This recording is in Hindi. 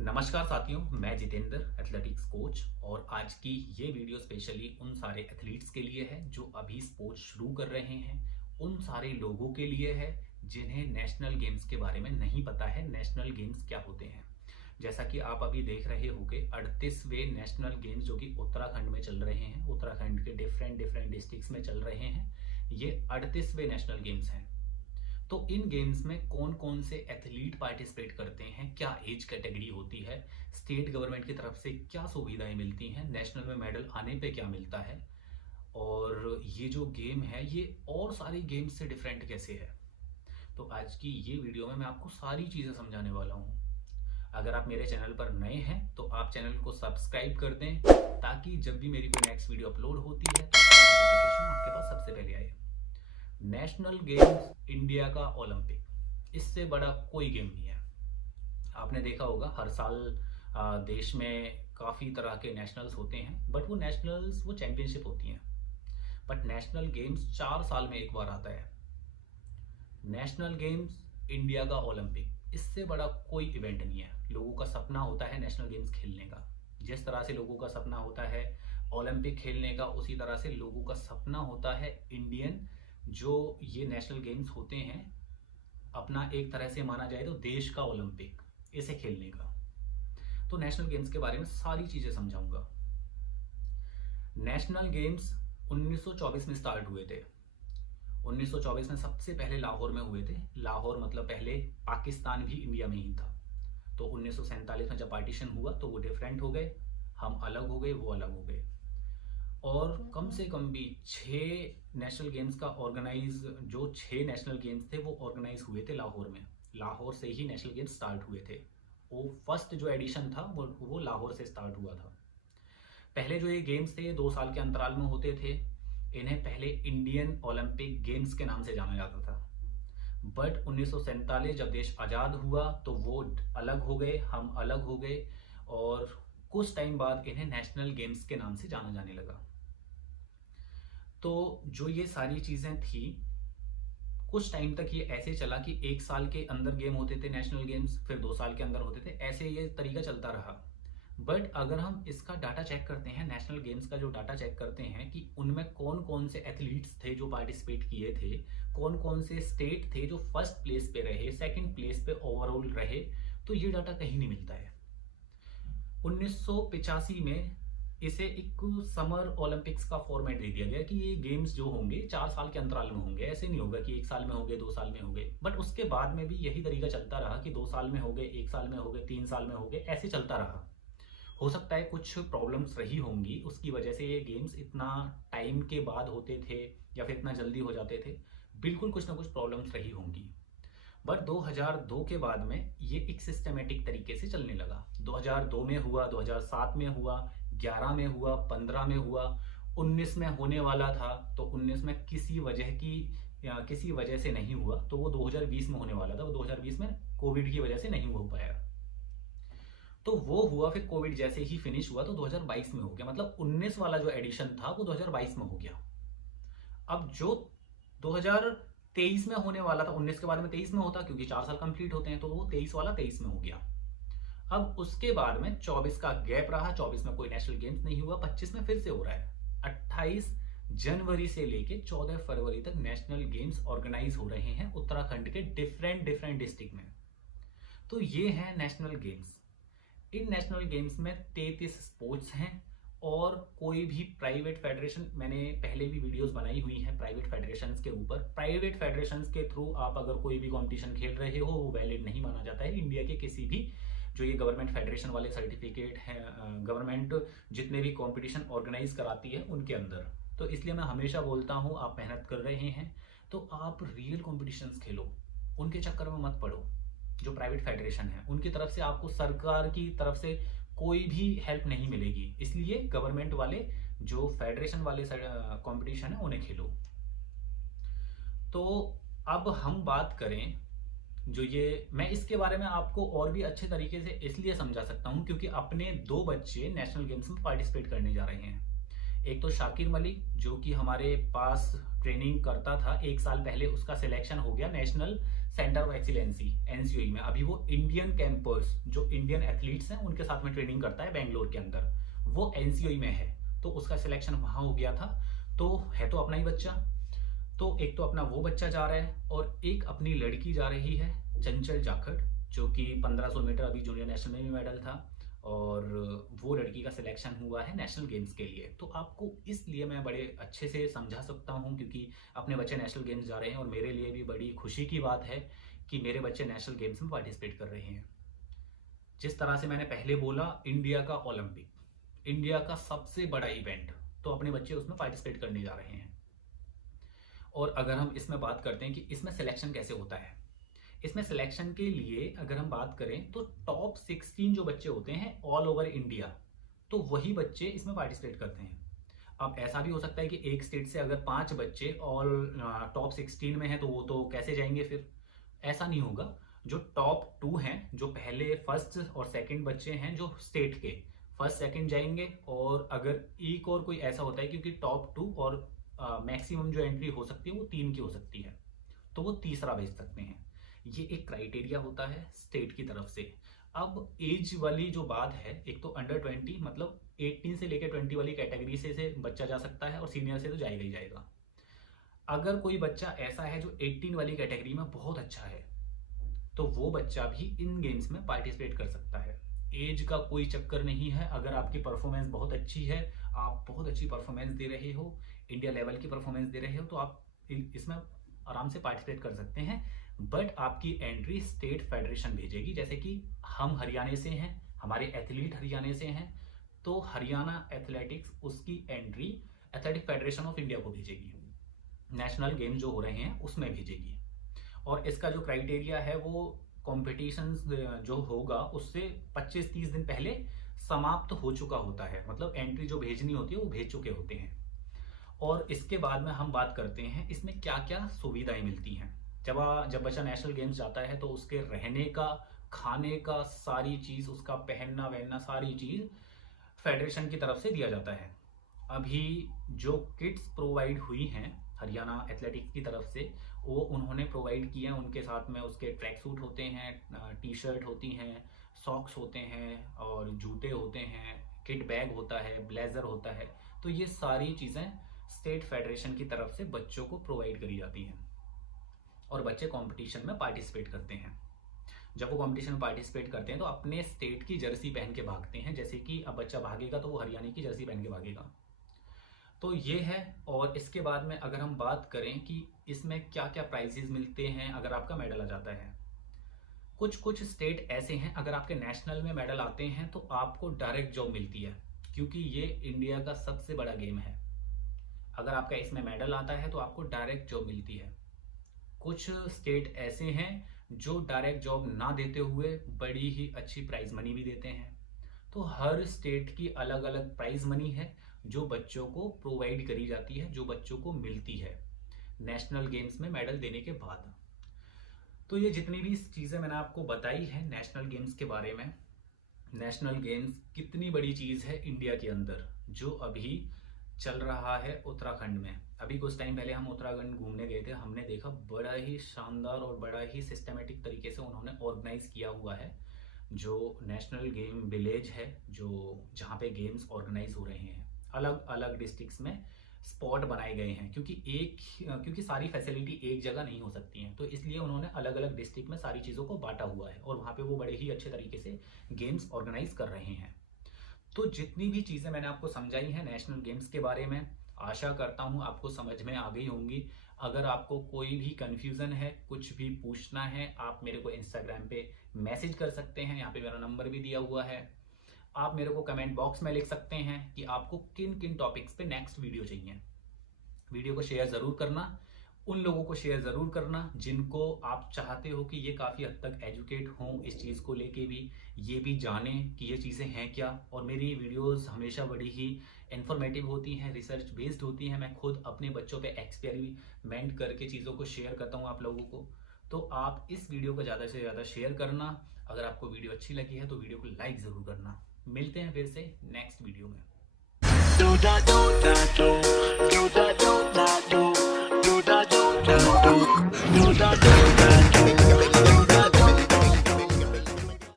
नमस्कार साथियों, मैं जितेंद्र एथलेटिक्स कोच। और आज की ये वीडियो स्पेशली उन सारे एथलीट्स के लिए है जो अभी स्पोर्ट्स शुरू कर रहे हैं, उन सारे लोगों के लिए है जिन्हें नेशनल गेम्स के बारे में नहीं पता है नेशनल गेम्स क्या होते हैं। जैसा कि आप अभी देख रहे होंगे 38वें नेशनल गेम्स जो कि उत्तराखंड में चल रहे हैं, उत्तराखंड के डिफरेंट डिफरेंट डिस्ट्रिक्ट्स में चल रहे हैं। ये 38वें नेशनल गेम्स हैं। तो इन गेम्स में कौन कौन से एथलीट पार्टिसिपेट करते हैं, क्या एज कैटेगरी होती है, स्टेट गवर्नमेंट की तरफ से क्या सुविधाएं मिलती हैं, नेशनल में मेडल आने पे क्या मिलता है, और ये जो गेम है ये और सारी गेम्स से डिफरेंट कैसे है। तो आज की ये वीडियो में मैं आपको सारी चीज़ें समझाने वाला हूँ। अगर आप मेरे चैनल पर नए हैं तो आप चैनल को सब्सक्राइब कर दें ताकि जब भी मेरी कोई नेक्स्ट वीडियो अपलोड होती है तो नोटिफिकेशन आपके पास सबसे पहले आए। नेशनल गेम्स इंडिया का ओलंपिक, इससे बड़ा कोई गेम नहीं है। आपने देखा होगा हर साल देश में काफ़ी तरह के नेशनल्स होते हैं, बट वो नेशनल्स वो चैंपियनशिप होती हैं। बट नेशनल गेम्स 4 साल में एक बार आता है। नेशनल गेम्स इंडिया का ओलंपिक, इससे बड़ा कोई इवेंट नहीं है। लोगों का सपना होता है नेशनल गेम्स खेलने का। जिस तरह से लोगों का सपना होता है ओलंपिक खेलने का, उसी तरह से लोगों का सपना होता है इंडियन जो ये नेशनल गेम्स होते हैं, अपना एक तरह से माना जाए तो देश का ओलंपिक, इसे खेलने का। तो नेशनल गेम्स के बारे में सारी चीजें समझाऊंगा। नेशनल गेम्स 1924 में स्टार्ट हुए थे। 1924 में सबसे पहले लाहौर में हुए थे। लाहौर मतलब पहले पाकिस्तान भी इंडिया में ही था। तो 1947 में जब पार्टीशन हुआ तो वो डिफरेंट हो गए, हम अलग हो गए, वो अलग हो गए। और कम से कम भी 6 नेशनल गेम्स का ऑर्गेनाइज, जो 6 नेशनल गेम्स थे वो ऑर्गेनाइज हुए थे लाहौर में। लाहौर से ही नेशनल गेम्स स्टार्ट हुए थे। वो फर्स्ट जो एडिशन था वो लाहौर से स्टार्ट हुआ था। पहले जो ये गेम्स थे 2 साल के अंतराल में होते थे। इन्हें पहले इंडियन ओलंपिक गेम्स के नाम से जाना जाता था। बट 1947 जब देश आज़ाद हुआ तो वो अलग हो गए, हम अलग हो गए, और कुछ टाइम बाद इन्हें नेशनल गेम्स के नाम से जाना जाने लगा। तो जो ये सारी चीज़ें थी, कुछ टाइम तक ये ऐसे चला कि 1 साल के अंदर गेम होते थे नेशनल गेम्स, फिर 2 साल के अंदर होते थे, ऐसे ये तरीका चलता रहा। बट अगर हम इसका डाटा चेक करते हैं, नेशनल गेम्स का जो डाटा चेक करते हैं कि उनमें कौन कौन से एथलीट्स थे जो पार्टिसिपेट किए थे, कौन कौन से स्टेट थे जो फर्स्ट प्लेस पे रहे, सेकंड प्लेस पे ओवरऑल रहे, तो ये डाटा कहीं नहीं मिलता है। 1985 में इसे एक समर ओलंपिक्स का फॉर्मेट दे दिया गया कि ये गेम्स जो होंगे 4 साल के अंतराल में होंगे। ऐसे नहीं होगा कि 1 साल में होंगे, 2 साल में होंगे। बट उसके बाद में भी यही तरीका चलता रहा कि 2 साल में हो गए, 1 साल में हो गए, 3 साल में हो गए, ऐसे चलता रहा। हो सकता है कुछ प्रॉब्लम्स रही होंगी, उसकी वजह से ये गेम्स इतना टाइम के बाद होते थे या फिर इतना जल्दी हो जाते थे। बिल्कुल कुछ ना कुछ प्रॉब्लम्स रही होंगी। बट 2002 के बाद में ये एक सिस्टमेटिक तरीके से चलने लगा। 2002 में हुआ, 2007 में हुआ, 11 में हुआ, 15 में हुआ, 19 में होने वाला था तो 19 में किसी वजह से नहीं हुआ, तो वो 2020 में होने वाला था। वो 2020 में कोविड की वजह से नहीं हो पाया। तो वो हुआ, फिर कोविड जैसे ही फिनिश हुआ तो 2022 में हो गया। मतलब 19 वाला जो एडिशन था वो 2022 में हो गया। अब जो 2023 में होने वाला था, 19 के बाद में 23 में होता, क्योंकि 4 साल कंप्लीट होते हैं, तो वो 23 वाला 23 में हो गया। अब उसके बाद में 24 का गैप रहा, 24 में कोई नेशनल गेम्स नहीं हुआ, 25 में फिर से हो रहा है। 28 जनवरी से लेके 14 फरवरी तक नेशनल गेम्स ऑर्गेनाइज हो रहे हैं उत्तराखंड के डिफरेंट डिफरेंट डिस्ट्रिक्ट में। तो ये है नेशनल गेम्स। इन नेशनल गेम्स में 33 स्पोर्ट्स हैं, और कोई भी प्राइवेट फेडरेशन, मैंने पहले भी वीडियोस बनाई हुई हैं प्राइवेट फेडरेशंस के ऊपर। प्राइवेट फेडरेशंस के थ्रू आप अगर कोई भी कंपटीशन खेल रहे हो वो वैलिड नहीं माना जाता है इंडिया के किसी भी जो ये गवर्नमेंट फेडरेशन वाले सर्टिफिकेट हैं, गवर्नमेंट जितने भी कंपटीशन ऑर्गेनाइज कराती है उनके अंदर। तो इसलिए मैं हमेशा बोलता हूँ, आप मेहनत कर रहे हैं तो आप रियल कॉम्पिटिशन्स खेलो, उनके चक्कर में मत पड़ो। जो प्राइवेट फेडरेशन है उनकी तरफ से आपको सरकार की तरफ से कोई भी हेल्प नहीं मिलेगी, इसलिए गवर्नमेंट वाले जो फेडरेशन वाले कंपटीशन है उन्हें खेलो। तो अब हम बात करें, जो ये मैं इसके बारे में आपको और भी अच्छे तरीके से इसलिए समझा सकता हूं क्योंकि अपने 2 बच्चे नेशनल गेम्स में पार्टिसिपेट करने जा रहे हैं। एक तो शाकिर मलिक जो कि हमारे पास ट्रेनिंग करता था, 1 साल पहले उसका सिलेक्शन हो गया national centre of excellency NCOE में, अभी वो इंडियन कैंपर्स जो इंडियन एथलीट्स हैं उनके साथ में ट्रेनिंग करता है बेंगलोर के अंदर, वो एनसीओई में है। तो उसका सिलेक्शन वहां हो गया था। तो है तो अपना ही बच्चा, तो एक तो अपना वो बच्चा जा रहा है और एक अपनी लड़की जा रही है चंचल जाखड़, जो कि 1500 मीटर अभी जूनियर नेशनल में भी मेडल था, और वो लड़की का सिलेक्शन हुआ है नेशनल गेम्स के लिए। तो आपको इसलिए मैं बड़े अच्छे से समझा सकता हूँ क्योंकि अपने बच्चे नेशनल गेम्स जा रहे हैं और मेरे लिए भी बड़ी खुशी की बात है कि मेरे बच्चे नेशनल गेम्स में पार्टिसिपेट कर रहे हैं। जिस तरह से मैंने पहले बोला, इंडिया का ओलंपिक, इंडिया का सबसे बड़ा इवेंट, तो अपने बच्चे उसमें पार्टिसिपेट करने जा रहे हैं। और अगर हम इसमें बात करते हैं कि इसमें सिलेक्शन कैसे होता है, इसमें सिलेक्शन के लिए अगर हम बात करें तो टॉप 16 जो बच्चे होते हैं ऑल ओवर इंडिया, तो वही बच्चे इसमें पार्टिसिपेट करते हैं। अब ऐसा भी हो सकता है कि एक स्टेट से अगर 5 बच्चे ऑल टॉप 16 में हैं तो वो तो कैसे जाएंगे, फिर ऐसा नहीं होगा। जो टॉप 2 हैं, जो पहले फर्स्ट और सेकंड बच्चे हैं जो स्टेट के, फर्स्ट सेकंड जाएंगे। और अगर एक और कोई ऐसा होता है क्योंकि टॉप 2 और मैक्सिमम जो एंट्री हो सकती है वो 3 की हो सकती है, तो वो तीसरा भेज सकते हैं। ये एक क्राइटेरिया होता है स्टेट की तरफ से। अब एज वाली जो बात है, एक तो अंडर 20 मतलब 18 से लेकर 20 वाली कैटेगरी से बच्चा जा सकता है और सीनियर से तो जाएगा ही जाएगा। अगर कोई बच्चा ऐसा है जो 18 वाली कैटेगरी में बहुत अच्छा है तो वो बच्चा भी इन गेम्स में पार्टिसिपेट कर सकता है। एज का कोई चक्कर नहीं है। अगर आपकी परफॉर्मेंस बहुत अच्छी है, आप बहुत अच्छी परफॉर्मेंस दे रहे हो, इंडिया लेवल की परफॉर्मेंस दे रहे हो, तो आप इसमें आराम से पार्टिसिपेट कर सकते हैं। बट आपकी एंट्री स्टेट फेडरेशन भेजेगी। जैसे कि हम हरियाणा से हैं, हमारे एथलीट हरियाणा से हैं, तो हरियाणा एथलेटिक्स उसकी entry athletic federation of India को भेजेगी, नेशनल गेम जो हो रहे हैं उसमें भेजेगी। और इसका जो क्राइटेरिया है वो कॉम्पिटिशन जो होगा उससे 25-30 दिन पहले समाप्त हो चुका होता है, मतलब एंट्री जो भेजनी होती है वो भेज चुके होते हैं। और इसके बाद में हम बात करते हैं इसमें क्या क्या सुविधाएं मिलती हैं। जब बच्चा नेशनल गेम्स जाता है तो उसके रहने का, खाने का, सारी चीज, उसका पहनना वहनना, सारी चीज फेडरेशन की तरफ से दिया जाता है। अभी जो किट्स प्रोवाइड हुई हैं हरियाणा एथलेटिक्स की तरफ से, वो उन्होंने प्रोवाइड किया। उनके साथ में उसके ट्रैक सूट होते हैं, टी शर्ट होती हैं, सॉक्स होते हैं और जूते होते हैं, किट बैग होता है, ब्लेजर होता है। तो ये सारी चीज़ें स्टेट फेडरेशन की तरफ से बच्चों को प्रोवाइड करी जाती हैं और बच्चे कंपटीशन में पार्टिसिपेट करते हैं। जब वो कंपटीशन में पार्टिसिपेट करते हैं तो अपने स्टेट की जर्सी पहन के भागते हैं। जैसे कि अब बच्चा भागेगा तो वो हरियाणा की जर्सी पहन के भागेगा। तो ये है। और इसके बाद में अगर हम बात करें कि इसमें क्या क्या प्राइजेस मिलते हैं अगर आपका मेडल आ जाता है, कुछ स्टेट ऐसे हैं अगर आपके नेशनल में मेडल आते हैं तो आपको डायरेक्ट जॉब मिलती है, क्योंकि ये इंडिया का सबसे बड़ा गेम है। अगर आपका इसमें मेडल आता है तो आपको डायरेक्ट जॉब मिलती है। कुछ स्टेट ऐसे हैं जो डायरेक्ट जॉब ना देते हुए बड़ी ही अच्छी प्राइज मनी भी देते हैं। तो हर स्टेट की अलग अलग प्राइज मनी है जो बच्चों को प्रोवाइड करी जाती है, जो बच्चों को मिलती है नेशनल गेम्स में मेडल देने के बाद। तो ये जितनी भी चीज़ें मैंने आपको बताई है नेशनल गेम्स के बारे में, नेशनल गेम्स कितनी बड़ी चीज़ है इंडिया के अंदर, जो अभी चल रहा है उत्तराखंड में। अभी कुछ टाइम पहले हम उत्तराखंड घूमने गए थे, हमने देखा बड़ा ही शानदार और बड़ा ही सिस्टमेटिक तरीके से उन्होंने ऑर्गेनाइज किया हुआ है जो नेशनल गेम विलेज है, जो जहाँ पे गेम्स ऑर्गेनाइज हो रहे हैं। अलग अलग डिस्ट्रिक्ट्स में स्पॉट बनाए गए हैं, क्योंकि सारी फैसिलिटी एक जगह नहीं हो सकती हैं, तो इसलिए उन्होंने अलग अलग डिस्ट्रिक्ट में सारी चीज़ों को बांटा हुआ है और वहाँ पे वो बड़े ही अच्छे तरीके से गेम्स ऑर्गेनाइज कर रहे हैं। तो जितनी भी चीज़ें मैंने आपको समझाई हैं नेशनल गेम्स के बारे में, आशा करता हूँ आपको समझ में आ गई होंगी। अगर आपको कोई भी कंफ्यूजन है, कुछ भी पूछना है, आप मेरे को इंस्टाग्राम पे मैसेज कर सकते हैं, यहाँ पे मेरा नंबर भी दिया हुआ है। आप मेरे को कमेंट बॉक्स में लिख सकते हैं कि आपको किन किन टॉपिक्स पे नेक्स्ट वीडियो चाहिए। वीडियो को शेयर ज़रूर करना, उन लोगों को शेयर ज़रूर करना जिनको आप चाहते हो कि ये काफ़ी हद तक एजुकेट हों इस चीज़ को लेके भी, ये भी जानें कि ये चीज़ें हैं क्या। और मेरी वीडियोस हमेशा बड़ी ही इन्फॉर्मेटिव होती हैं, रिसर्च बेस्ड होती हैं। मैं खुद अपने बच्चों पे एक्सपेरिमेंट करके चीज़ों को शेयर करता हूँ आप लोगों को। तो आप इस वीडियो को ज़्यादा से ज़्यादा शेयर करना। अगर आपको वीडियो अच्छी लगी है तो वीडियो को लाइक ज़रूर करना। मिलते हैं फिर से नेक्स्ट वीडियो में। do da do da do da do da do da do do da do da do.